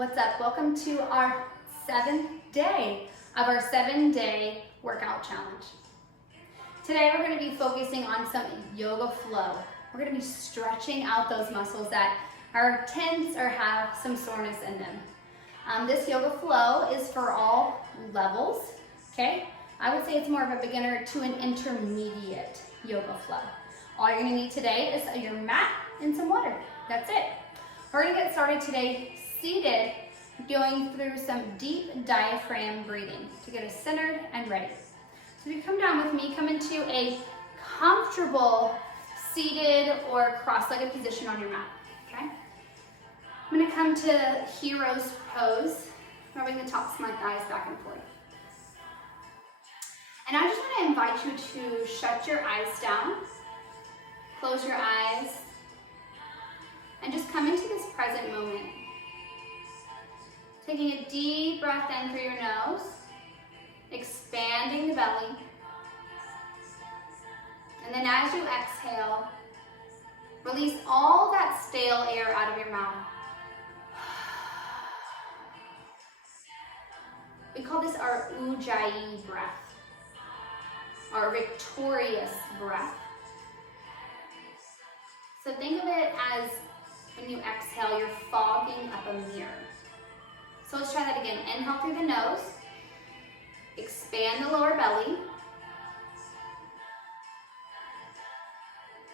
What's up? Welcome to our 7th day of our 7-day workout challenge. Today we're going to be focusing on some yoga flow. We're going to be stretching out those muscles that are tense or have some soreness in them. This yoga flow is for all levels, okay? I would say it's more of a beginner to an intermediate yoga flow. All you're going to need today is your mat and some water. That's it. We're going to get started today seated, going through some deep diaphragm breathing to get us centered and ready. So if you come down with me, come into a comfortable seated or cross-legged position on your mat, okay? I'm going to come to hero's pose, rubbing the tops of my thighs back and forth. And I just want to invite you to shut your eyes down, close your eyes, and just come into this present moment. Taking a deep breath in through your nose, expanding the belly. And then as you exhale, release all that stale air out of your mouth. We call this our Ujjayi breath, our victorious breath. So think of it as when you exhale, you're fogging up a mirror. So let's try that again. Inhale through the nose, expand the lower belly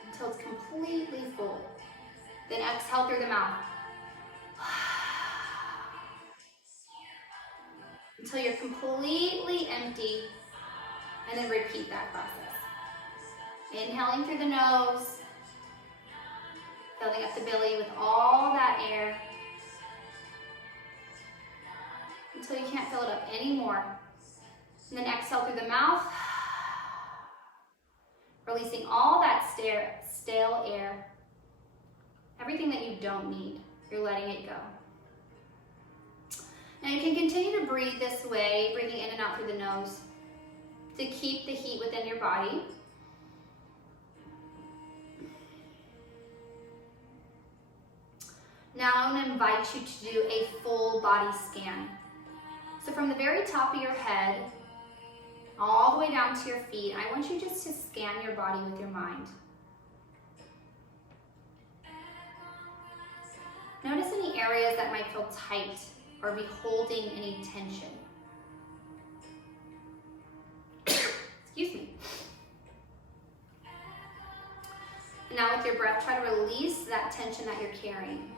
until it's completely full. Then exhale through the mouth until you're completely empty, and then repeat that process. Inhaling through the nose, filling up the belly with all that air until you can't fill it up anymore. And then exhale through the mouth, releasing all that stale air. Everything that you don't need, you're letting it go. Now you can continue to breathe this way, breathing in and out through the nose to keep the heat within your body. Now I want to invite you to do a full body scan. So from the very top of your head, all the way down to your feet, I want you just to scan your body with your mind. Notice any areas that might feel tight or be holding any tension. Excuse me. And now with your breath, try to release that tension that you're carrying.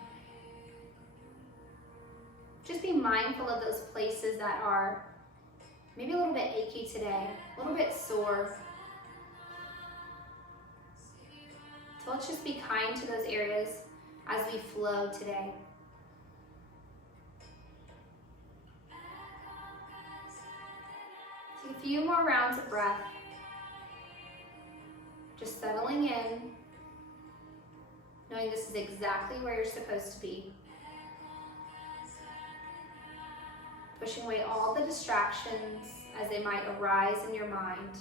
Just be mindful of those places that are maybe a little bit achy today, a little bit sore. So let's just be kind to those areas as we flow today. Take a few more rounds of breath. Just settling in, knowing this is exactly where you're supposed to be. Pushing away all the distractions as they might arise in your mind,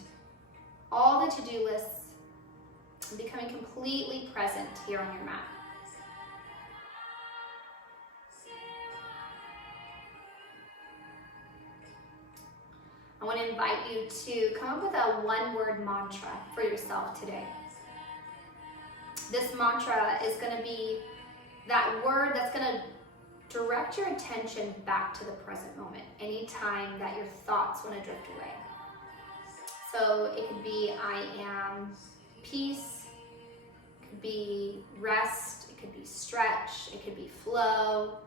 all the to-do lists, and becoming completely present here on your mat. I want to invite you to come up with a one-word mantra for yourself today. This mantra is going to be that word that's going to direct your attention back to the present moment anytime that your thoughts want to drift away. So it could be I am peace, it could be rest, it could be stretch, it could be flow,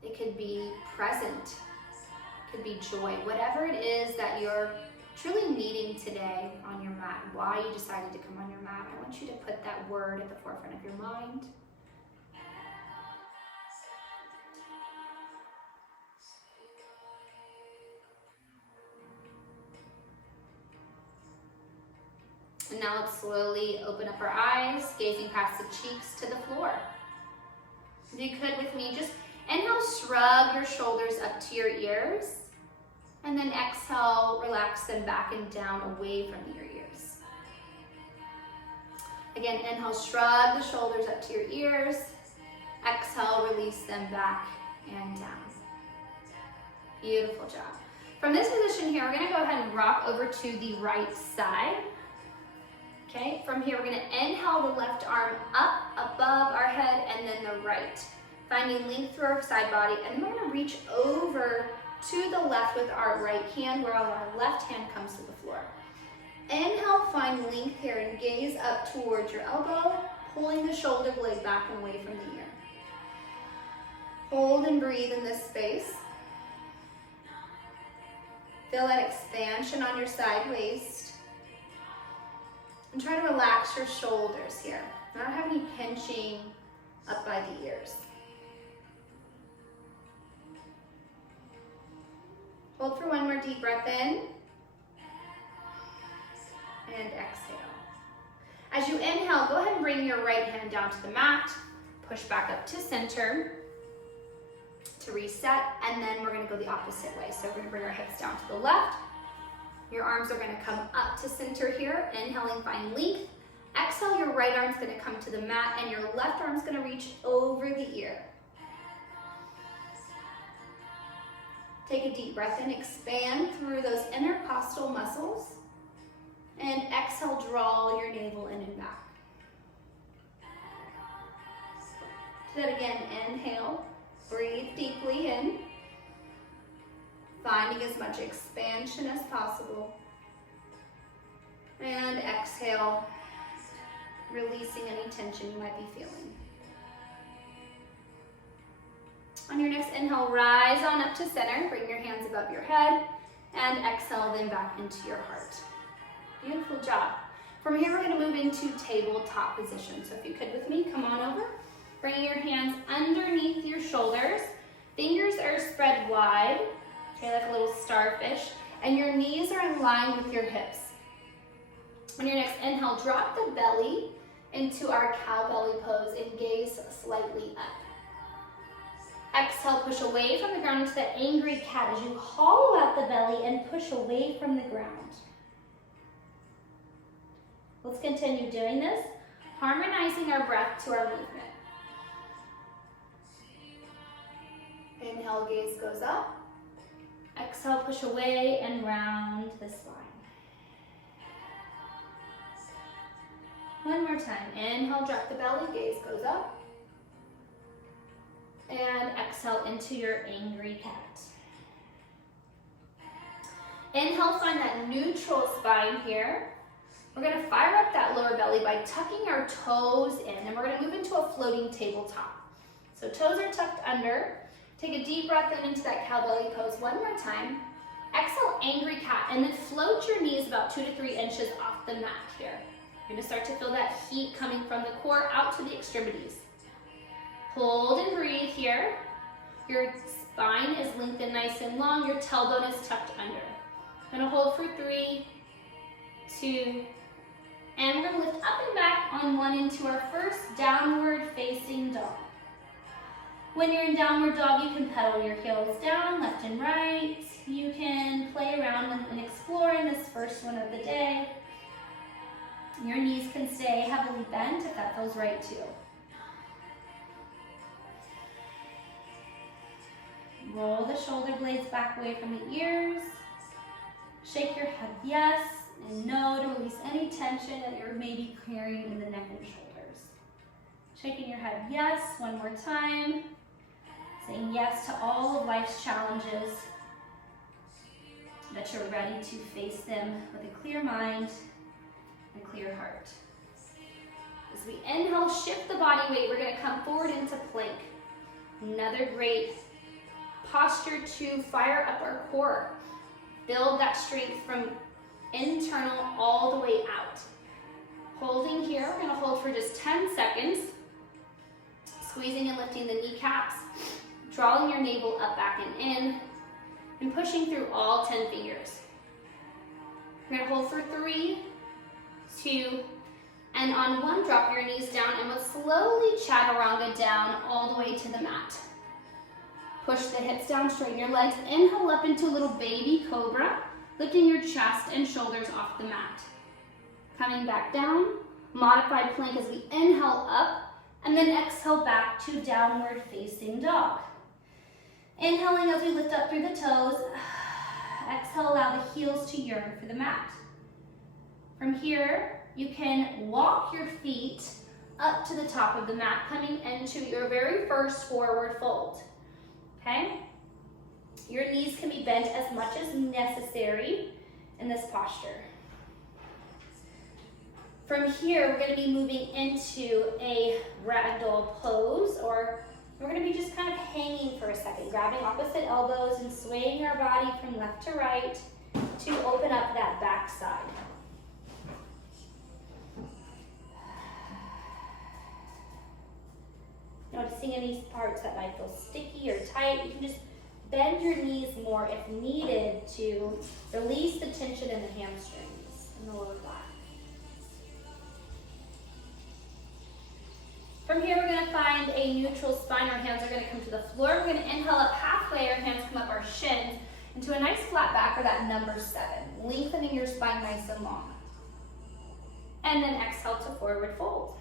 it could be present, it could be joy. Whatever it is that you're truly needing today on your mat, why you decided to come on your mat, I want you to put that word at the forefront of your mind. And now let's slowly open up our eyes, gazing past the cheeks to the floor. If you could with me, just inhale, shrug your shoulders up to your ears, and then exhale, relax them back and down away from your ears. Again, inhale, shrug the shoulders up to your ears. Exhale, release them back and down. Beautiful job. From this position here, we're gonna go ahead and rock over to the right side. Okay, from here, we're gonna inhale the left arm up above our head and then the right. Finding length through our side body, and then we're gonna reach over to the left with our right hand where our left hand comes to the floor. Inhale, find length here and gaze up towards your elbow, pulling the shoulder blade back and away from the ear. Hold and breathe in this space. Feel that expansion on your side waist. And try to relax your shoulders here. Not have any pinching up by the ears. Hold for one more deep breath in. And exhale. As you inhale, go ahead and bring your right hand down to the mat. Push back up to center to reset, and then we're gonna go the opposite way. So we're gonna bring our hips down to the left. Your arms are gonna come up to center here. Inhaling, find length. Exhale, your right arm's gonna come to the mat, and your left arm's gonna reach over the ear. Take a deep breath in, expand through those intercostal muscles. And exhale, draw your navel in and back. Do that again, inhale, breathe deeply in. Finding as much expansion as possible. And exhale, releasing any tension you might be feeling. On your next inhale, rise on up to center. Bring your hands above your head. And exhale, then back into your heart. Beautiful job. From here, we're going to move into tabletop position. So if you could with me, come on over. Bring your hands underneath your shoulders. Fingers are spread wide, okay, like a little starfish. And your knees are in line with your hips. On your next inhale, drop the belly into our cow belly pose and gaze slightly up. Exhale, push away from the ground into the angry cat as you hollow out the belly and push away from the ground. Let's continue doing this, harmonizing our breath to our movement. Inhale, gaze goes up. Exhale, push away and round the spine. One more time. Inhale, drop the belly, gaze goes up. And exhale into your angry cat. Inhale, find that neutral spine here. We're going to fire up that lower belly by tucking our toes in, and we're going to move into a floating tabletop. So toes are tucked under. Take a deep breath in into that cow belly pose one more time. Exhale, angry cat, and then float your knees about 2 to 3 inches off the mat here. You're going to start to feel that heat coming from the core out to the extremities. Hold and breathe here. Your spine is lengthened nice and long. Your tailbone is tucked under. I'm going to hold for 3, 2, and we're going to lift up and back on one into our first downward facing dog. When you're in downward dog, you can pedal your heels down, left and right. You can play around and explore in this first one of the day. Your knees can stay heavily bent if that feels right too. Roll the shoulder blades back away from the ears. Shake your head yes and no to release any tension that you're maybe carrying in the neck and shoulders. Shaking your head yes one more time. Saying yes to all of life's challenges, that you're ready to face them with a clear mind and a clear heart. As we inhale, shift the body weight. We're going to come forward into plank. Another great posture to fire up our core. Build that strength from internal all the way out. Holding here, we're going to hold for just 10 seconds. Squeezing and lifting the kneecaps. Drawing your navel up, back, and in. And pushing through all 10 fingers. We're going to hold for 3, 2, and on 1, drop your knees down and we'll slowly chaturanga down all the way to the mat. Push the hips down, straighten your legs, inhale up into a little baby cobra, lifting your chest and shoulders off the mat. Coming back down, modified plank as we inhale up, and then exhale back to downward facing dog. Inhaling as we lift up through the toes. Exhale, allow the heels to yearn for the mat. From here, you can walk your feet up to the top of the mat, coming into your very first forward fold, okay? Your knees can be bent as much as necessary in this posture. From here, we're going to be moving into a ragdoll pose, or we're going to be just kind of hanging for a second, grabbing opposite elbows and swaying our body from left to right to open up that back side. Noticing any parts that might feel sticky or tight, you can just bend your knees more if needed to release the tension in the hamstrings and the lower back. From here, we're going to find a neutral spine. Our hands are going to come to the floor. We're going to inhale up halfway. Our hands come up our shins into a nice flat back, or that number 7, lengthening your spine nice and long. And then exhale to forward fold.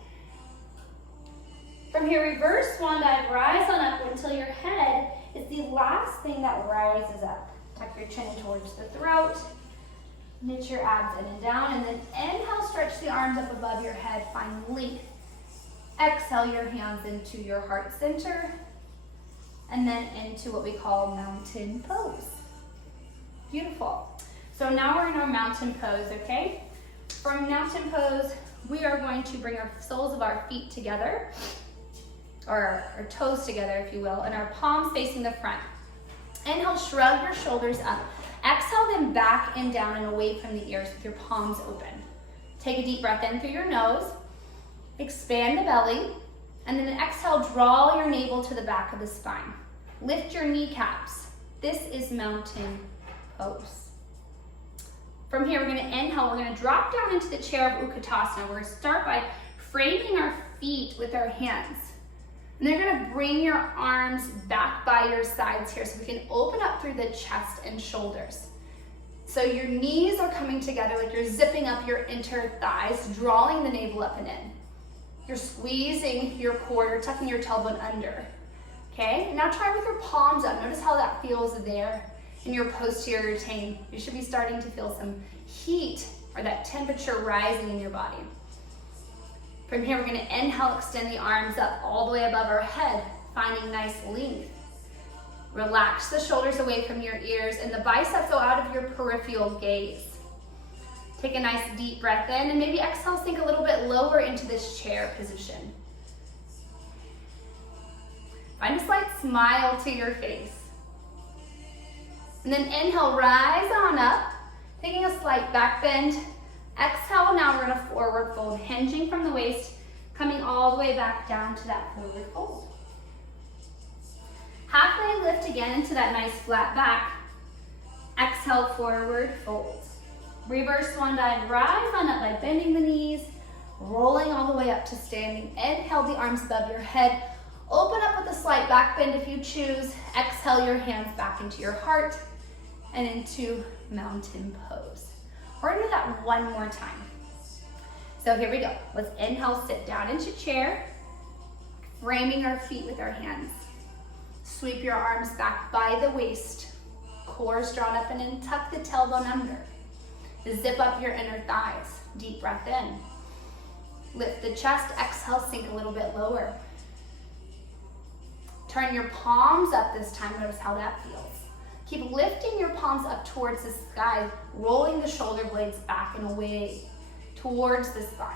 From here, reverse swan dive, rise on up until your head is the last thing that rises up. Tuck your chin towards the throat, knit your abs in and down, and then inhale, stretch the arms up above your head, find length. Exhale your hands into your heart center, and then into what we call mountain pose. Beautiful. So now we're in our mountain pose, okay? From mountain pose, we are going to bring our soles of our feet together, or our toes together, if you will, and our palms facing the front. Inhale, shrug your shoulders up. Exhale them back and down and away from the ears with your palms open. Take a deep breath in through your nose. Expand the belly, and then exhale, draw your navel to the back of the spine. Lift your kneecaps. This is mountain pose. From here, we're going to inhale. We're going to drop down into the chair of Utkatasana. We're going to start by framing our feet with our hands. And they're going to bring your arms back by your sides here so we can open up through the chest and shoulders. So your knees are coming together like you're zipping up your inner thighs, drawing the navel up and in. You're squeezing your core, you're tucking your tailbone under. Okay, now try with your palms up. Notice how that feels there in your posterior chain. You should be starting to feel some heat or that temperature rising in your body. From here, we're going to inhale, extend the arms up all the way above our head, finding nice length. Relax the shoulders away from your ears and the biceps go out of your peripheral gaze. Take a nice deep breath in and maybe exhale, sink a little bit lower into this chair position. Find a slight smile to your face. And then inhale, rise on up, taking a slight back bend. Exhale, now we're in a forward fold, hinging from the waist, coming all the way back down to that forward fold. Halfway lift again into that nice flat back. Exhale, forward fold. Reverse swan dive, rise on up by bending the knees, rolling all the way up to standing. Inhale the arms above your head. Open up with a slight back bend if you choose. Exhale your hands back into your heart and into mountain pose. We're gonna do that one more time. So here we go. Let's inhale, sit down into chair, framing our feet with our hands. Sweep your arms back by the waist. Core's drawn up and in, tuck the tailbone under. Zip up your inner thighs. Deep breath in. Lift the chest, exhale, sink a little bit lower. Turn your palms up this time, notice how that feels. Keep lifting your palms up towards the sky, rolling the shoulder blades back and away towards the spine.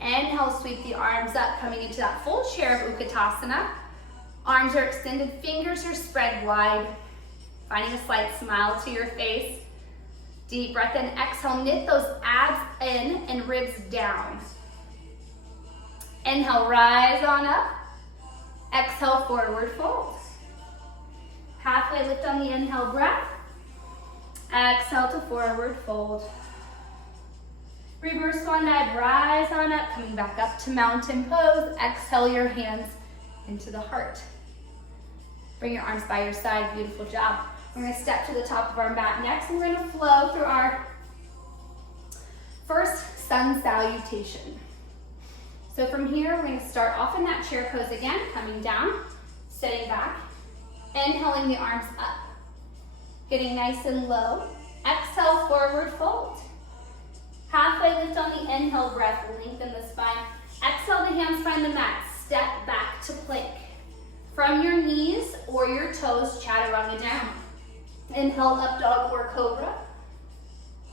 Inhale, sweep the arms up, coming into that full chair of Utkatasana. Arms are extended, fingers are spread wide, finding a slight smile to your face. Deep breath in, exhale, knit those abs in and ribs down. Inhale, rise on up. Exhale, forward fold. Halfway lift on the inhale breath. Exhale to forward fold. Reverse swan dive, rise on up, coming back up to mountain pose. Exhale your hands into the heart. Bring your arms by your side, beautiful job. We're gonna step to the top of our mat next, and we're gonna flow through our first sun salutation. So from here, we're gonna start off in that chair pose again, coming down, sitting back, Inhaling the arms up. Getting nice and low. Exhale, forward fold. Halfway lift on the inhale breath, lengthen the spine. Exhale, the hands find the mat. Step back to plank. From your knees or your toes, chaturanga down. Inhale, up dog or cobra.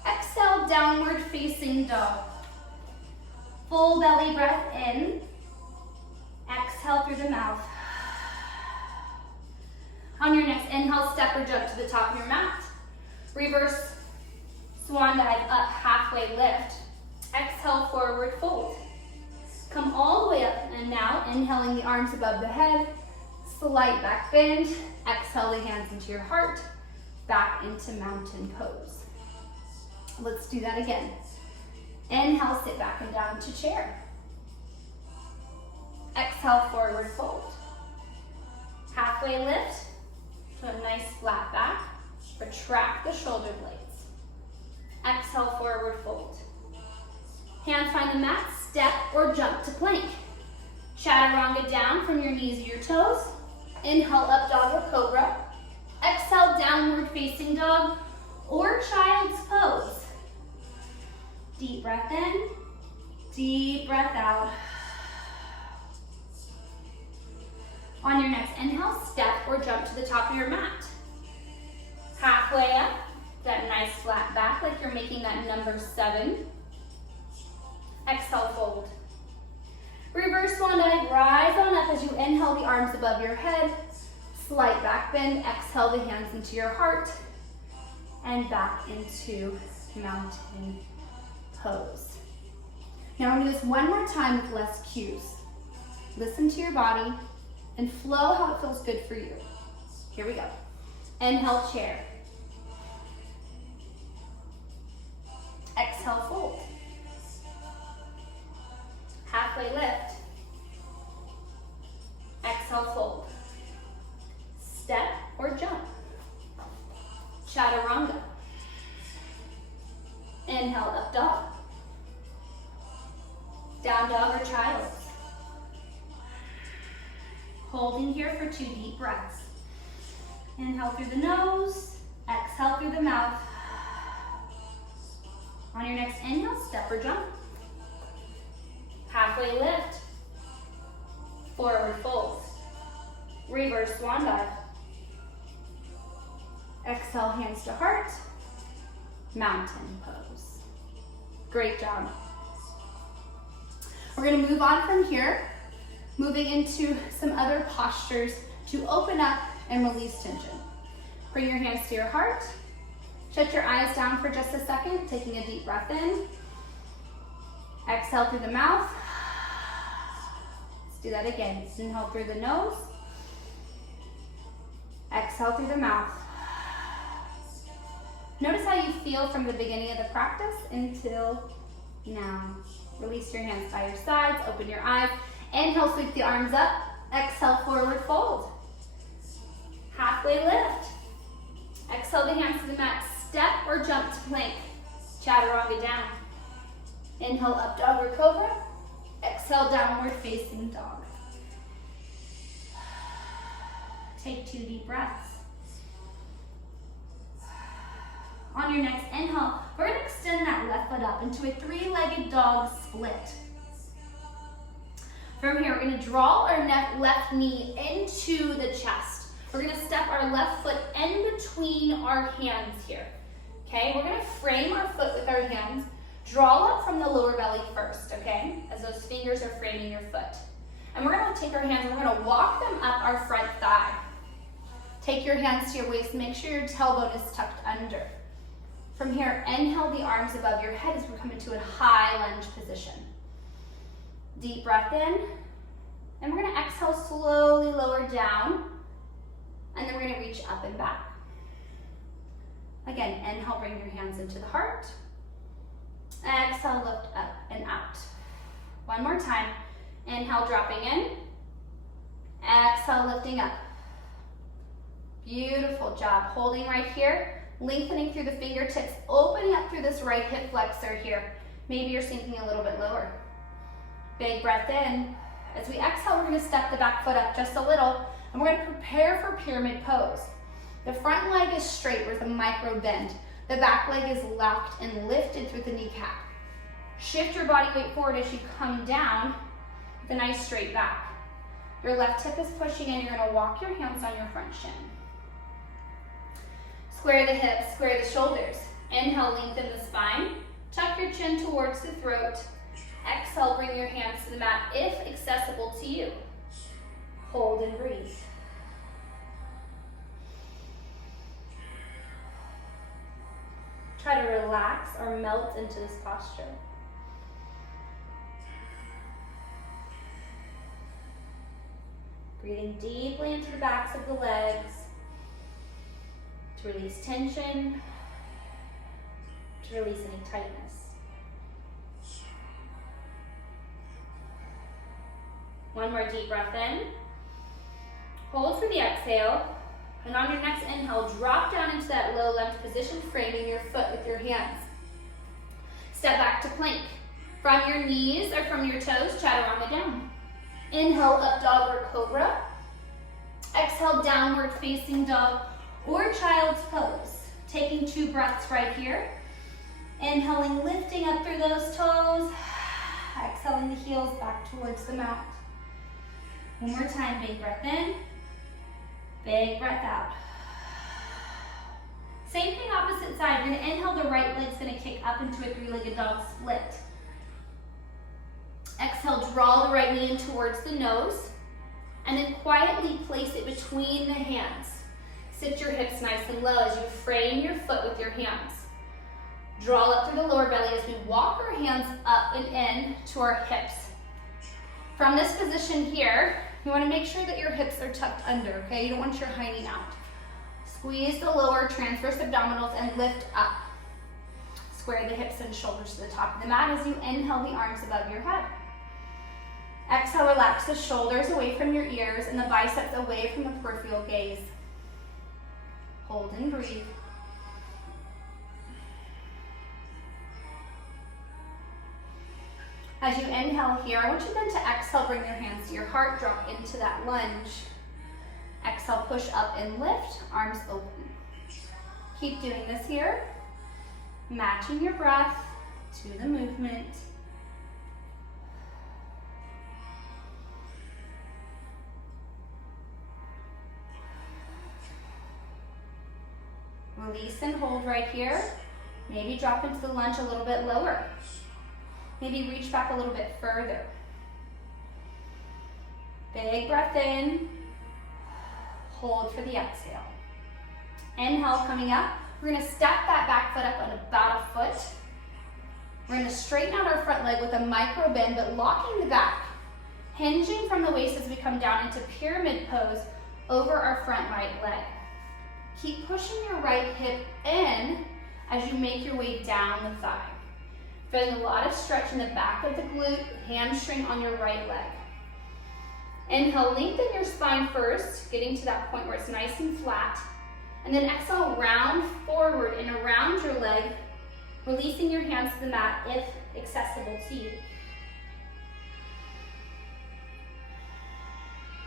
Exhale, downward facing dog. Full belly breath in. Exhale through the mouth. On your next inhale, step or jump to the top of your mat. Reverse swan dive up, halfway lift. Exhale, forward fold. Come all the way up, and now inhaling the arms above the head. Slight back bend. Exhale the hands into your heart. Back into mountain pose. Let's do that again. Inhale, sit back and down to chair. Exhale, forward fold. Halfway lift to a nice flat back. Retract the shoulder blades. Exhale, forward fold. Hands find the mat, step or jump to plank. Chaturanga down from your knees or your toes. Inhale, up dog or cobra. Exhale, downward facing dog or child's pose. Deep breath in, deep breath out. On your next inhale, step or jump to the top of your mat. Halfway up, that nice flat back like you're making that number 7. Exhale, fold. Reverse swan dive, rise on up as you inhale the arms above your head. Slight back bend, exhale the hands into your heart and back into mountain pose. Now we're gonna do this one more time with less cues. Listen to your body and flow how it feels good for you. Here we go. Inhale, chair. Exhale, fold. Halfway lift. Exhale, fold. Step or jump. Chaturanga. Inhale, up dog. Down dog or child. Holding here for 2 deep breaths. Inhale through the nose, exhale through the mouth. On your next inhale, step or jump. Halfway lift. Forward fold. Reverse swan dive. Exhale, hands to heart. Mountain pose. Great job. We're going to move on from here, moving into some other postures to open up and release tension. Bring your hands to your heart. Shut your eyes down for just a second, taking a deep breath in. Exhale through the mouth. Let's do that again. Inhale through the nose. Exhale through the mouth. Notice how you feel from the beginning of the practice until now. Release your hands by your sides, open your eyes. Inhale, sweep the arms up. Exhale, forward fold. Halfway lift. Exhale the hands to the mat. Step or jump to plank. Chaturanga down. Inhale, up dog or cobra. Exhale, downward facing dog. Take 2 deep breaths. On your next inhale, we're going to extend that left foot up into a 3-legged dog split. From here, we're going to draw our left knee into the chest. We're going to step our left foot in between our hands here. Okay, we're going to frame our foot with our hands. Draw up from the lower belly first, okay, as those fingers are framing your foot. And we're going to take our hands and we're going to walk them up our front thigh. Take your hands to your waist. Make sure your tailbone is tucked under. From here, inhale the arms above your head as we come into a high lunge position. Deep breath in. And we're going to exhale, slowly lower down. And then we're going to reach up and back. Again, inhale, bring your hands into the heart. Exhale, lift up and out. One more time. Inhale, dropping in. Exhale, lifting up. Beautiful job. Holding right here. Lengthening through the fingertips. Opening up through this right hip flexor here. Maybe you're sinking a little bit lower. Big breath in. As we exhale, we're going to step the back foot up just a little. And we're gonna prepare for pyramid pose. The front leg is straight with a micro bend. The back leg is locked and lifted through the kneecap. Shift your body weight forward as you come down with a nice straight back. Your left hip is pushing in. You're gonna walk your hands on your front shin. Square the hips, square the shoulders. Inhale, lengthen the spine. Tuck your chin towards the throat. Exhale, bring your hands to the mat if accessible to you. Hold and breathe. Try to relax or melt into this posture. Breathing deeply into the backs of the legs to release tension, to release any tightness. One more deep breath in. Hold for the exhale. And on your next inhale, drop down into that low lunge position, framing your foot with your hands. Step back to plank. From your knees or from your toes, chaturanga down. Inhale, up dog or cobra. Exhale, downward facing dog or child's pose. Taking 2 breaths right here. Inhaling, lifting up through those toes. Exhaling the heels back towards the mat. One more time, big breath in. Big breath out. Same thing, opposite side. You're gonna inhale, the right leg's gonna kick up into a 3-legged dog split. Exhale, draw the right knee in towards the nose, and then quietly place it between the hands. Sit your hips nice and low as you frame your foot with your hands. Draw up through the lower belly as we walk our hands up and in to our hips. From this position here, you want to make sure that your hips are tucked under, okay? You don't want your hiney out. Squeeze the lower transverse abdominals and lift up. Square the hips and shoulders to the top of the mat as you inhale, the arms above your head. Exhale, relax the shoulders away from your ears and the biceps away from the peripheral gaze. Hold and breathe. As you inhale here, I want you then to exhale, bring your hands to your heart, drop into that lunge. Exhale, push up and lift, arms open. Keep doing this here, matching your breath to the movement. Release and hold right here. Maybe drop into the lunge a little bit lower. Maybe reach back a little bit further. Big breath in. Hold for the exhale. Inhale, coming up. We're gonna step that back foot up at about a foot. We're gonna straighten out our front leg with a micro bend, but locking the back. Hinging from the waist as we come down into pyramid pose over our front right leg. Keep pushing your right hip in as you make your way down the thigh. Feeling a lot of stretch in the back of the glute, hamstring on your right leg. Inhale, lengthen your spine first, getting to that point where it's nice and flat. And then exhale, round forward and around your leg, releasing your hands to the mat if accessible to you.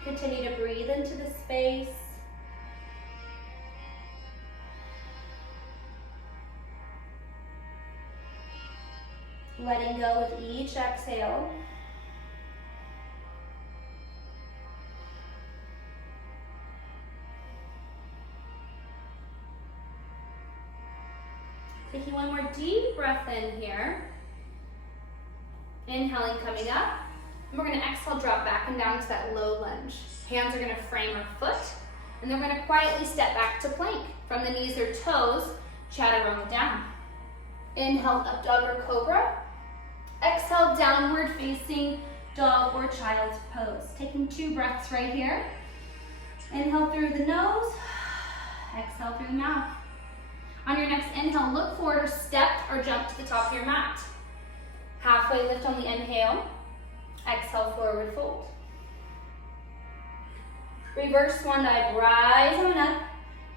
Continue to breathe into the space. Letting go with each exhale. Taking one more deep breath in here. Inhaling, coming up. And we're going to exhale, drop back and down to that low lunge. Hands are going to frame our foot. And then we're going to quietly step back to plank. From the knees or toes, chaturanga down. Inhale, up dog or cobra. Exhale, downward facing dog or child's pose. Taking 2 breaths right here. Inhale through the nose. Exhale through the mouth. On your next inhale, look forward or step or jump to the top of your mat. Halfway lift on the inhale. Exhale, forward fold. Reverse swan dive, rise on up.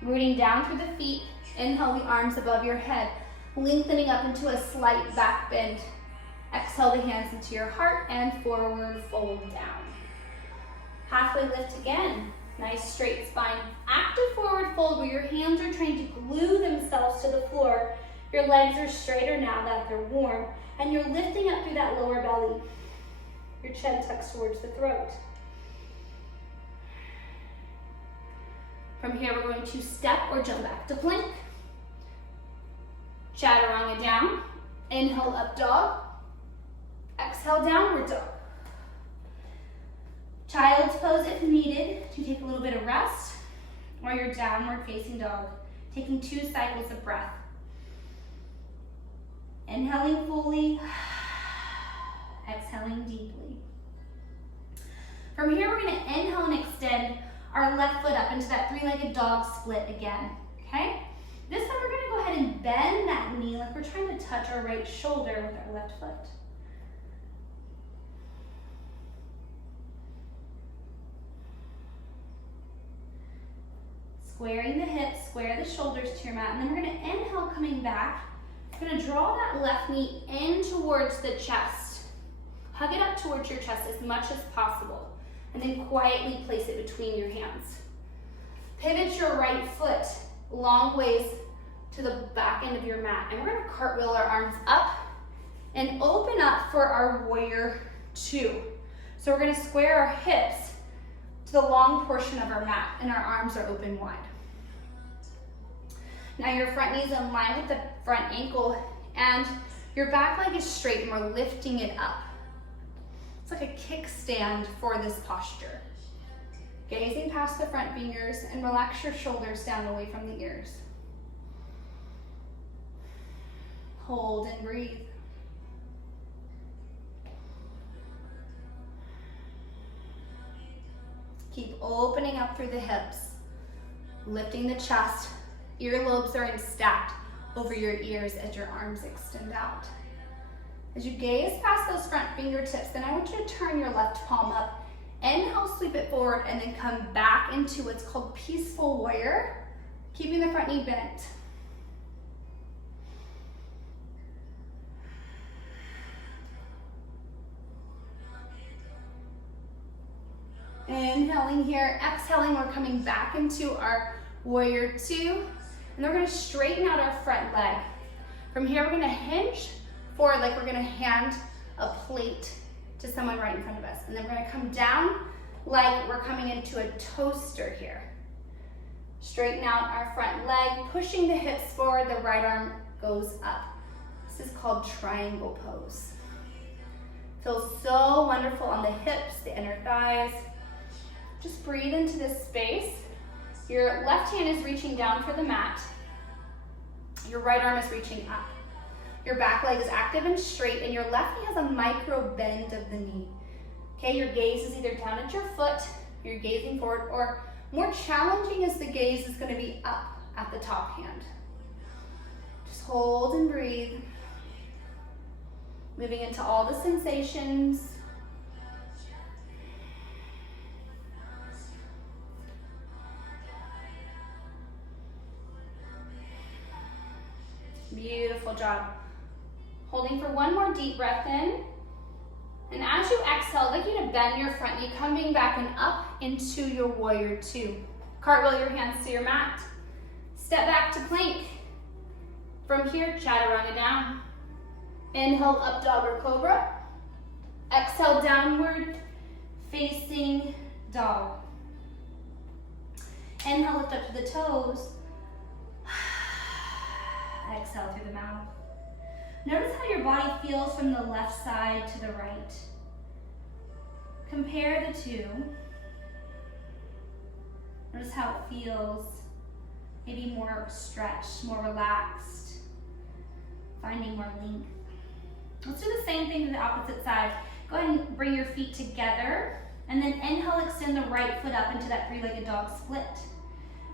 Rooting down through the feet. Inhale the arms above your head. Lengthening up into a slight back bend. Exhale the hands into your heart and forward fold down. Halfway lift again. Nice straight spine. Active forward fold where your hands are trying to glue themselves to the floor. Your legs are straighter now that they're warm, and you're lifting up through that lower belly. Your chin tucks towards the throat. From here, we're going to step or jump back to plank. Chaturanga down. Inhale, up dog. Exhale, downward dog. Child's pose if needed to take a little bit of rest, or your downward facing dog, taking 2 cycles of breath. Inhaling fully, exhaling deeply. From here, we're going to inhale and extend our left foot up into that 3-legged dog split again, okay? This time, we're going to go ahead and bend that knee like we're trying to touch our right shoulder with our left foot. Squaring the hips, square the shoulders to your mat, and then we're going to inhale coming back. We're going to draw that left knee in towards the chest. Hug it up towards your chest as much as possible, and then quietly place it between your hands. Pivot your right foot long ways to the back end of your mat, and we're going to cartwheel our arms up and open up for our warrior 2. So we're going to square our hips to the long portion of our mat, and our arms are open wide. Now your front knee is in line with the front ankle, and your back leg is straight, and we're lifting it up. It's like a kickstand for this posture. Gazing past the front fingers, and relax your shoulders down away from the ears. Hold and breathe. Keep opening up through the hips, lifting the chest. Earlobes are stacked over your ears as your arms extend out. As you gaze past those front fingertips, then I want you to turn your left palm up. Inhale, sweep it forward, and then come back into what's called peaceful warrior, keeping the front knee bent. Inhaling here, exhaling, we're coming back into our warrior 2. And then we're gonna straighten out our front leg. From here, we're gonna hinge forward like we're gonna hand a plate to someone right in front of us. And then we're gonna come down like we're coming into a toaster here. Straighten out our front leg, pushing the hips forward, the right arm goes up. This is called triangle pose. Feels so wonderful on the hips, the inner thighs. Just breathe into this space. Your left hand is reaching down for the mat. Your right arm is reaching up. Your back leg is active and straight, and your left knee has a micro bend of the knee. Okay, your gaze is either down at your foot, you're gazing forward, or more challenging is the gaze is going to be up at the top hand. Just hold and breathe. Moving into all the sensations. Beautiful job. Holding for one more deep breath in. And as you exhale, I'd like you to bend your front knee, coming back and up into your warrior 2. Cartwheel your hands to your mat. Step back to plank. From here, chaturanga down. Inhale, up dog or cobra. Exhale, downward facing dog. Inhale, lift up to the toes. Exhale through the mouth. Notice how your body feels from the left side to the right. Compare the two. Notice how it feels. Maybe more stretched, more relaxed. Finding more length. Let's do the same thing to the opposite side. Go ahead and bring your feet together, and then inhale, extend the right foot up into that 3-legged dog split.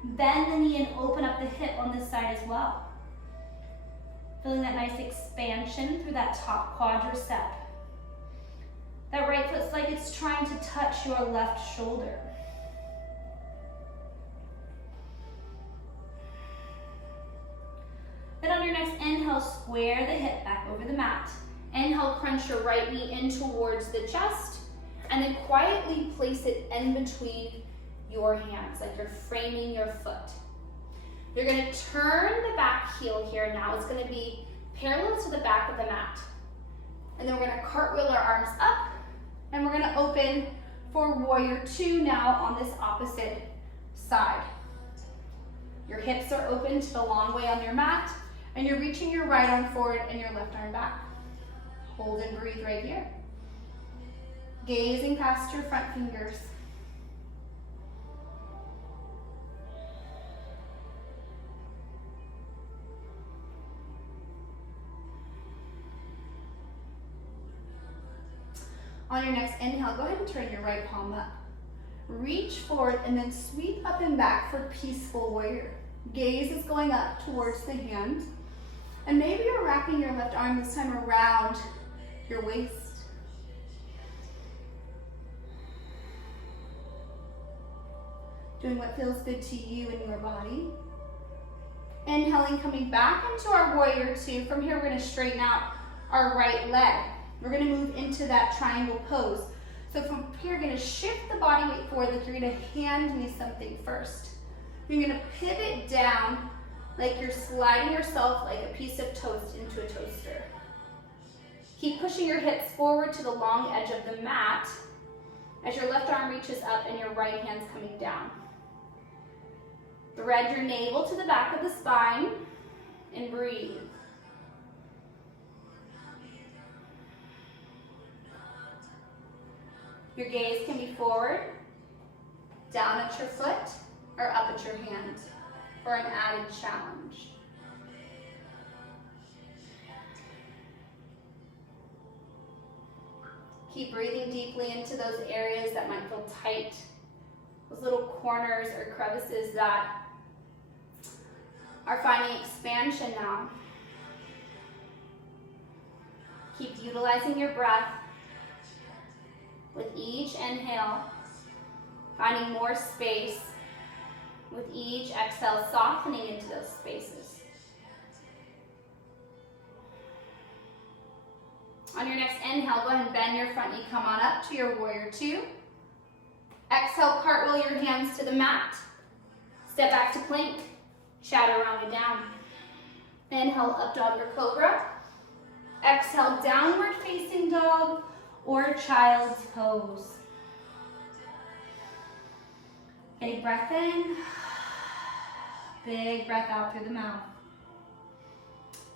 Bend the knee and open up the hip on this side as well. Feeling that nice expansion through that top quadricep. That right foot's like it's trying to touch your left shoulder. Then on your next inhale, square the hip back over the mat. Inhale, crunch your right knee in towards the chest, and then quietly place it in between your hands, like you're framing your foot. You're gonna turn the back heel here now. It's gonna be parallel to the back of the mat. And then we're gonna cartwheel our arms up, and we're gonna open for warrior two now on this opposite side. Your hips are open to the long way on your mat, and you're reaching your right arm forward and your left arm back. Hold and breathe right here. Gazing past your front fingers. On your next inhale, go ahead and turn your right palm up. Reach forward and then sweep up and back for peaceful warrior. Gaze is going up towards the hand. And maybe you're wrapping your left arm this time around your waist. Doing what feels good to you and your body. Inhaling, coming back into our warrior two. From here, we're gonna straighten out our right leg. We're gonna move into that triangle pose. So from here, you're gonna shift the body weight forward, like you're gonna hand me something first. You're gonna pivot down like you're sliding yourself like a piece of toast into a toaster. Keep pushing your hips forward to the long edge of the mat as your left arm reaches up and your right hand's coming down. Thread your navel to the back of the spine and breathe. Your gaze can be forward, down at your foot, or up at your hand for an added challenge. Keep breathing deeply into those areas that might feel tight, those little corners or crevices that are finding expansion now. Keep utilizing your breath. With each inhale, finding more space. With each exhale, softening into those spaces. On your next inhale, go ahead and bend your front knee, come on up to your warrior two. Exhale, cartwheel your hands to the mat. Step back to plank, shadow rounded down. Inhale, up dog or cobra. Exhale, downward facing dog or child's pose. Big breath in, big breath out through the mouth.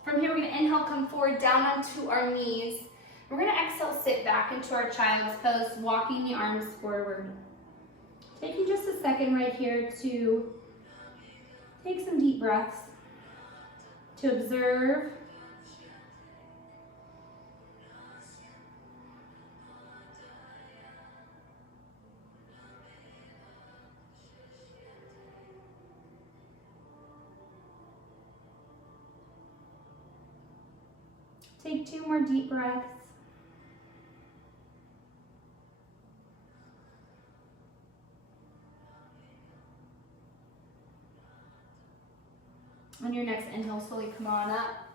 From here, we're gonna inhale, come forward, down onto our knees. We're gonna exhale, sit back into our child's pose, walking the arms forward. Taking just a second right here to take some deep breaths, to observe. Take 2 more deep breaths. On your next inhale, slowly come on up.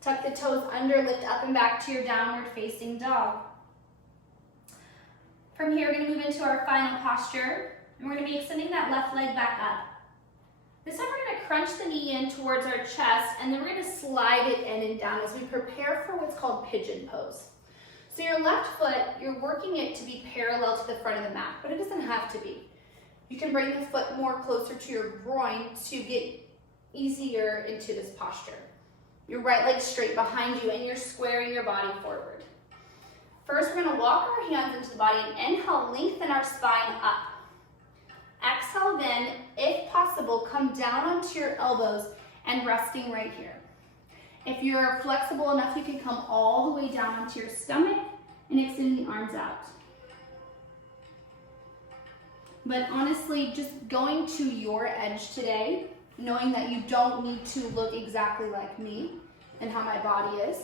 Tuck the toes under, lift up and back to your downward facing dog. From here, we're gonna move into our final posture, and we're gonna be extending that left leg back up. This time we're gonna crunch the knee in towards our chest, and then we're gonna slide it in and down as we prepare for what's called pigeon pose. So your left foot, you're working it to be parallel to the front of the mat, but it doesn't have to be. You can bring the foot more closer to your groin to get easier into this posture. Your right leg straight behind you, and you're squaring your body forward. First, we're gonna walk our hands into the body and inhale, lengthen our spine up. Exhale then, if possible, come down onto your elbows and resting right here. If you're flexible enough, you can come all the way down onto your stomach and extend the arms out. But honestly, just going to your edge today, knowing that you don't need to look exactly like me and how my body is,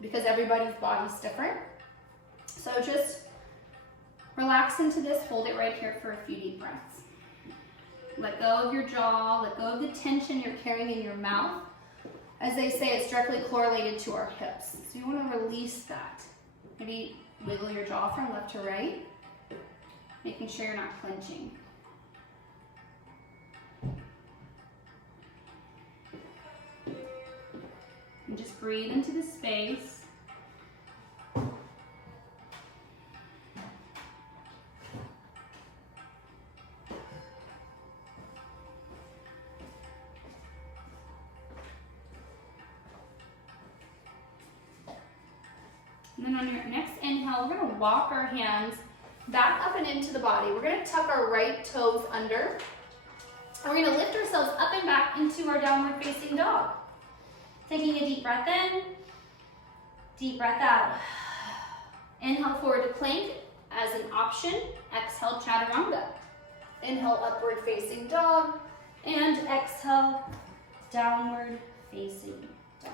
because everybody's body's different. So just relax into this, hold it right here for a few deep breaths. Let go of your jaw, let go of the tension you're carrying in your mouth. As they say, it's directly correlated to our hips. So you want to release that. Maybe wiggle your jaw from left to right, making sure you're not clenching. And just breathe into the space. And then on your next inhale, we're going to walk our hands back up and into the body. We're going to tuck our right toes under. And we're going to lift ourselves up and back into our downward facing dog. Taking a deep breath in, deep breath out. Inhale forward to plank as an option. Exhale chaturanga. Inhale upward facing dog. And exhale downward facing dog.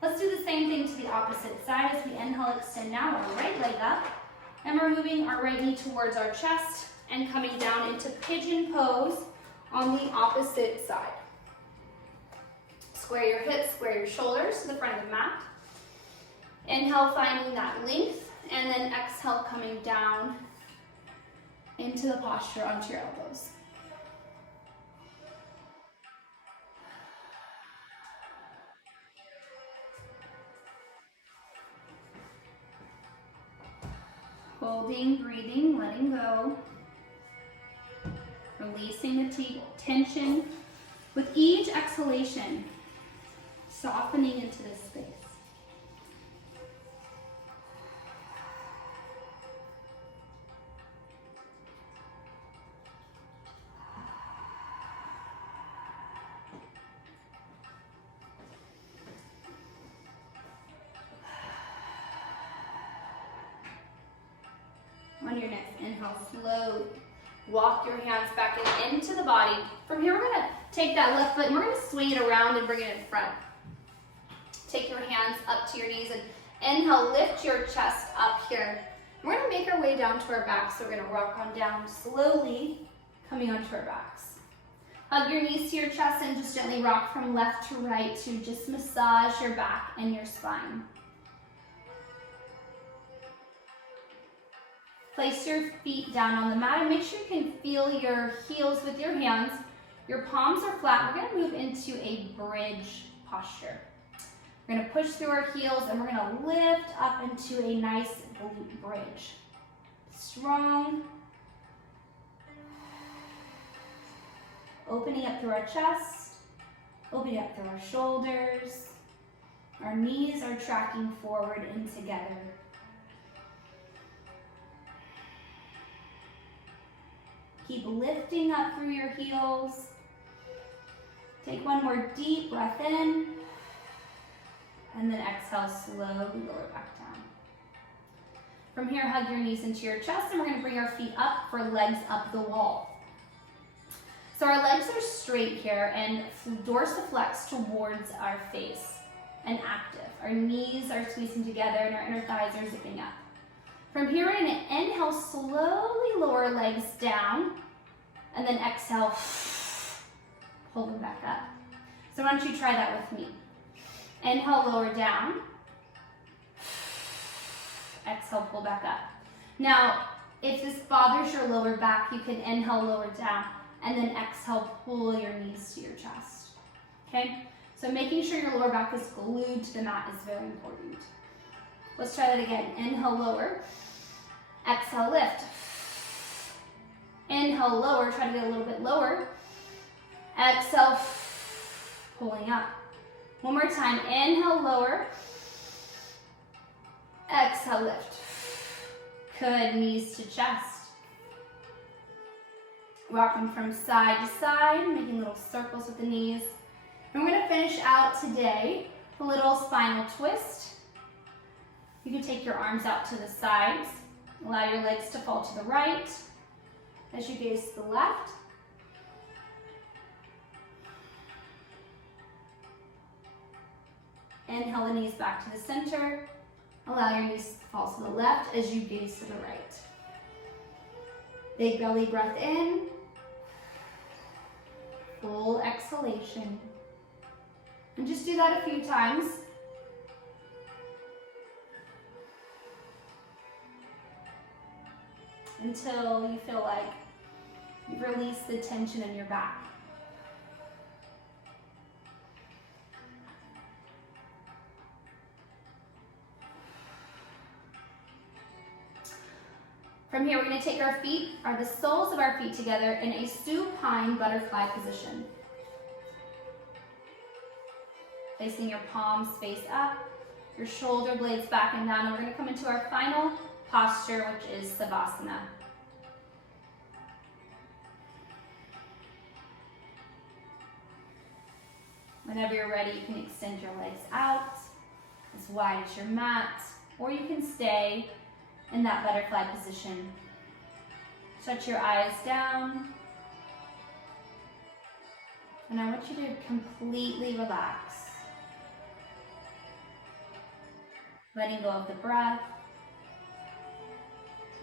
Let's do the same thing to the opposite side. As we inhale, extend now our right leg up. And we're moving our right knee towards our chest and coming down into pigeon pose on the opposite side. Square your hips, square your shoulders to the front of the mat. Inhale, finding that length, and then exhale, coming down into the posture onto your elbows. Holding, breathing, letting go. Releasing the tension with each exhalation, softening into this space. On your next inhale, slowly walk your hands back into the body. From here, we're going to take that left foot and we're going to swing it around and bring it in front. Take your hands up to your knees and inhale, lift your chest up here. We're going to make our way down to our backs. So we're going to rock on down slowly, coming onto our backs. Hug your knees to your chest and just gently rock from left to right to just massage your back and your spine. Place your feet down on the mat and make sure you can feel your heels with your hands. Your palms are flat. We're going to move into a bridge posture. We're going to push through our heels and we're going to lift up into a nice glute bridge. Strong. Opening up through our chest. Opening up through our shoulders. Our knees are tracking forward and together. Keep lifting up through your heels. Take one more deep breath in. And then exhale, slowly lower back down. From here, hug your knees into your chest, and we're going to bring our feet up for legs up the wall. So our legs are straight here, and dorsiflex towards our face and active. Our knees are squeezing together, and our inner thighs are zipping up. From here, we're going to inhale, slowly lower legs down, and then exhale, pull them back up. So why don't you try that with me? Inhale, lower down. Exhale, pull back up. Now, if this bothers your lower back, you can inhale, lower down, and then exhale, pull your knees to your chest. Okay? So making sure your lower back is glued to the mat is very important. Let's try that again. Inhale, lower. Exhale, lift. Inhale, lower. Try to get a little bit lower. Exhale, pulling up. One more time. Inhale, lower. Exhale, lift. Good. Knees to chest. Rocking from side to side, making little circles with the knees. And we're going to finish out today with a little spinal twist. You can take your arms out to the sides. Allow your legs to fall to the right as you gaze to the left. Inhale the knees back to the center. Allow your knees to fall to the left as you gaze to the right. Big belly breath in. Full exhalation. And just do that a few times. Until you feel like you've released the tension in your back. From here, we're gonna take our feet, or the soles of our feet together in a supine butterfly position. Placing your palms face up, your shoulder blades back and down, and we're gonna come into our final posture, which is Savasana. Whenever you're ready, you can extend your legs out as wide as your mat, or you can stay in that butterfly position. Shut your eyes down. And I want you to completely relax. Letting go of the breath,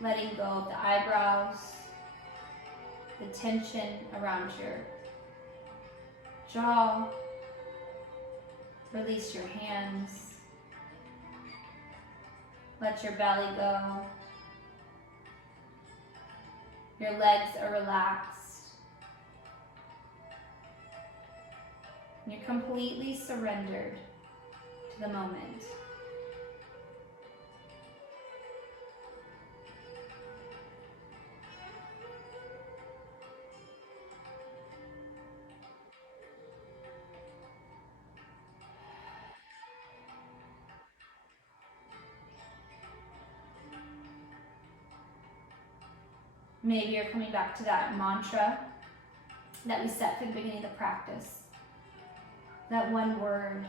letting go of the eyebrows, the tension around your jaw. Release your hands. Let your belly go. Your legs are relaxed. You're completely surrendered to the moment. Maybe you're coming back to that mantra that we set for the beginning of the practice. That one word.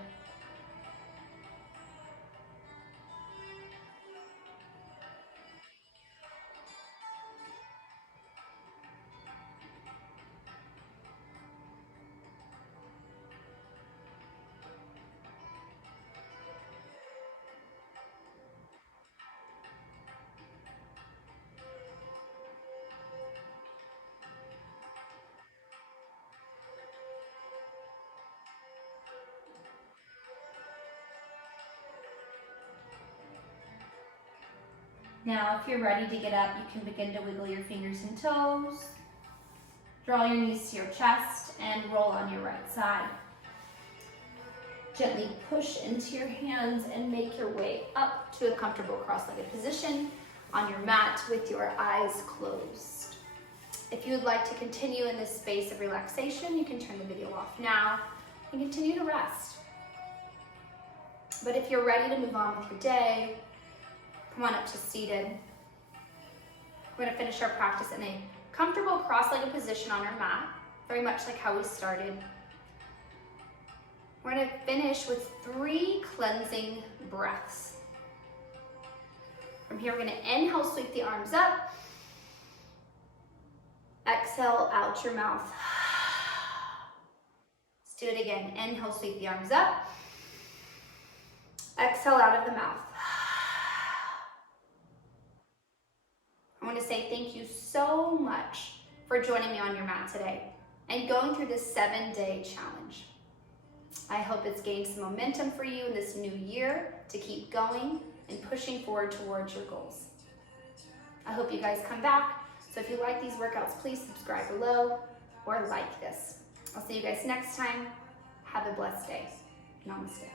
Now, if you're ready to get up, you can begin to wiggle your fingers and toes. Draw your knees to your chest and roll on your right side. Gently push into your hands and make your way up to a comfortable cross-legged position on your mat with your eyes closed. If you would like to continue in this space of relaxation, you can turn the video off now and continue to rest. But if you're ready to move on with your day, come on up to seated. We're gonna finish our practice in a comfortable cross-legged position on our mat, very much like how we started. We're gonna finish with 3 cleansing breaths. From here, we're gonna inhale, sweep the arms up. Exhale out your mouth. Let's do it again. Inhale, sweep the arms up. Exhale out of the mouth. I want to say thank you so much for joining me on your mat today and going through this 7-day challenge. I hope it's gained some momentum for you in this new year to keep going and pushing forward towards your goals. I hope you guys come back. So if you like these workouts, please subscribe below or like this. I'll see you guys next time. Have a blessed day. Namaste.